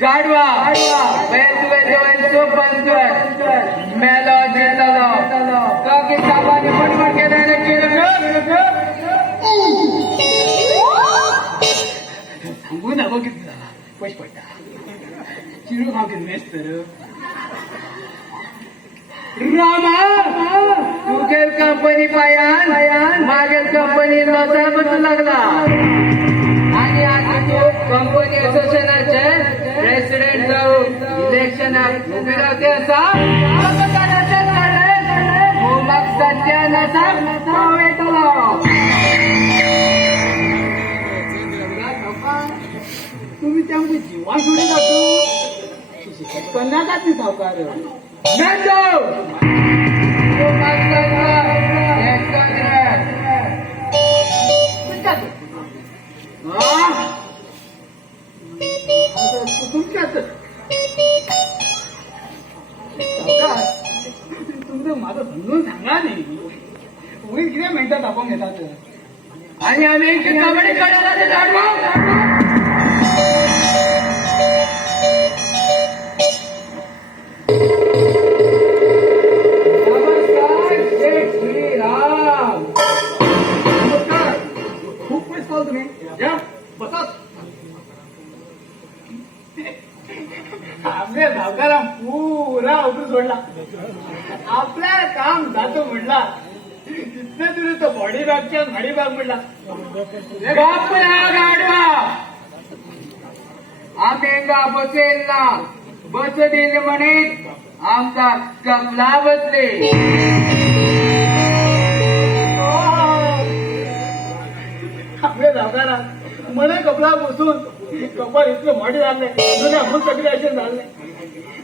गाडवा मेलो जितलो तो की साबाने पटपट के देने की सांगू नको किती पैसे पडटा चिरू खाव किती मेस तर रामा तुगेल कंपनी पायान मागेल कंपनी लॉसा बसू लागला आणि आता तो कंपनी असोसिएशनाचे प्रेसिडेंट जाऊन इलेक्शनात उभी राहते असा मग सत्यानाचा पाव येतलो तुम्ही त्यामध्ये जीवा सोडी जातो कन्नाकात नाही सावकार तुमच्यात तुमचं माझं समजून सांगा नाही उगीच किती मिनिटात दाखवून घेतात आणि आम्ही कबड्डी करायला आपल्या धावकारा पुरा उतरू सोडला आपल्या काम जातो म्हणला तिथने तुझे तो बॉडी बॅगच्या घडी बॅग म्हणला गाडवा आम्ही बसेल ना बस दिले म्हणे आमचा कपला बसले आपल्या धावकारा म्हणे कपला बसून कपाळ इतकं मोठे झाले जुन्या अमूल सगळ्याचे झाले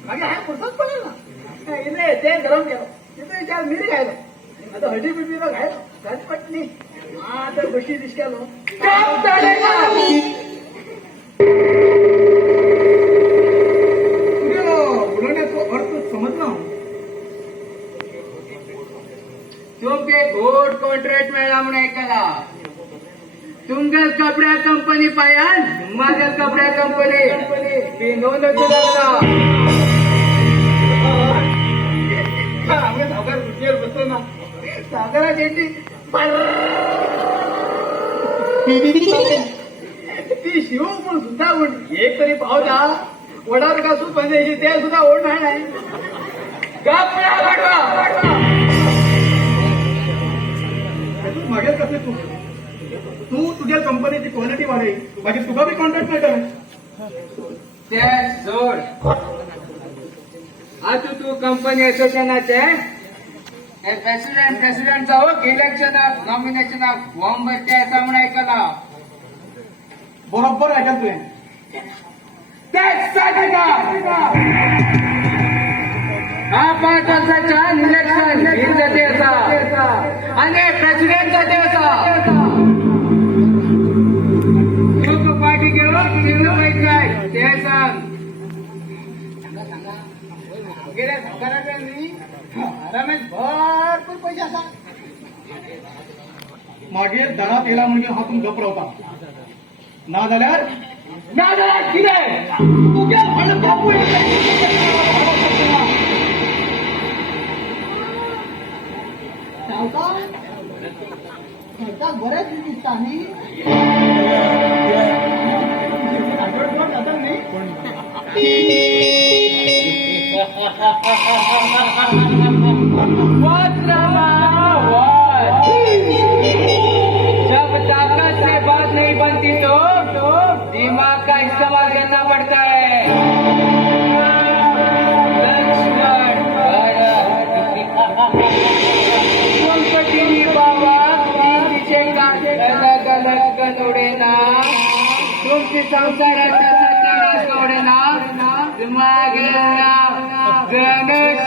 मागे हा पुरसाच पडेल ना इथे ते गरम केलं तिथे चार मिरी खायला आता हळदी पिपीला खायला झटपट नाही आता गोष्टी दिसक्यालो काम चालेल बुडवण्याचा अर्थ समजला तुमचे गोड कॉन्ट्रॅक्ट मिळाला म्हणून ऐकायला तुमच्या कपड्या कंपनी पायान माझ्या कपड्या कंपनी नोंद लागला सागर कुठेवर बसतो ना सागरा जेंटी ती शिव पण सुद्धा ओढ एक तरी पावता ओढावर का सूट म्हणजे ते सुद्धा ओढणार नाही मागे कसं तू तुझ्या कंपनीची क्वालिटी वाढेल बाकी तुला बी कॉन्ट्रॅक्ट नाही ते सोड आता तू कंपनी असोसिएशनाचे प्रेसिडेंट जाऊ इलेक्शन नॉमिनेशन फॉर्म भरते असं म्हणून ऐकला बरोबर ऐकल तुझे हा 5 वर्षाच्या इलेक्शन जाते असा आणि प्रेसिडेंट जाते असा पार्टी घेऊन काय ते सांग सावकाराकडे नाही रमेश भरपूर पैसे असा मागे दरात येला म्हणजे हातून गपरवता ना झाल्यार किती तुझ्या भांड बापू सावकार बऱ्याच दिसता नाही जब ताकत से बात नहीं बनती तो दिमाग का इस्तेमाल करना पड़ता है लक्ष्मण गणपती बाबा तिचे अलग अलग गणोडे ना तुमची संसाराचा सत्यानाश ना दिमाग गणेश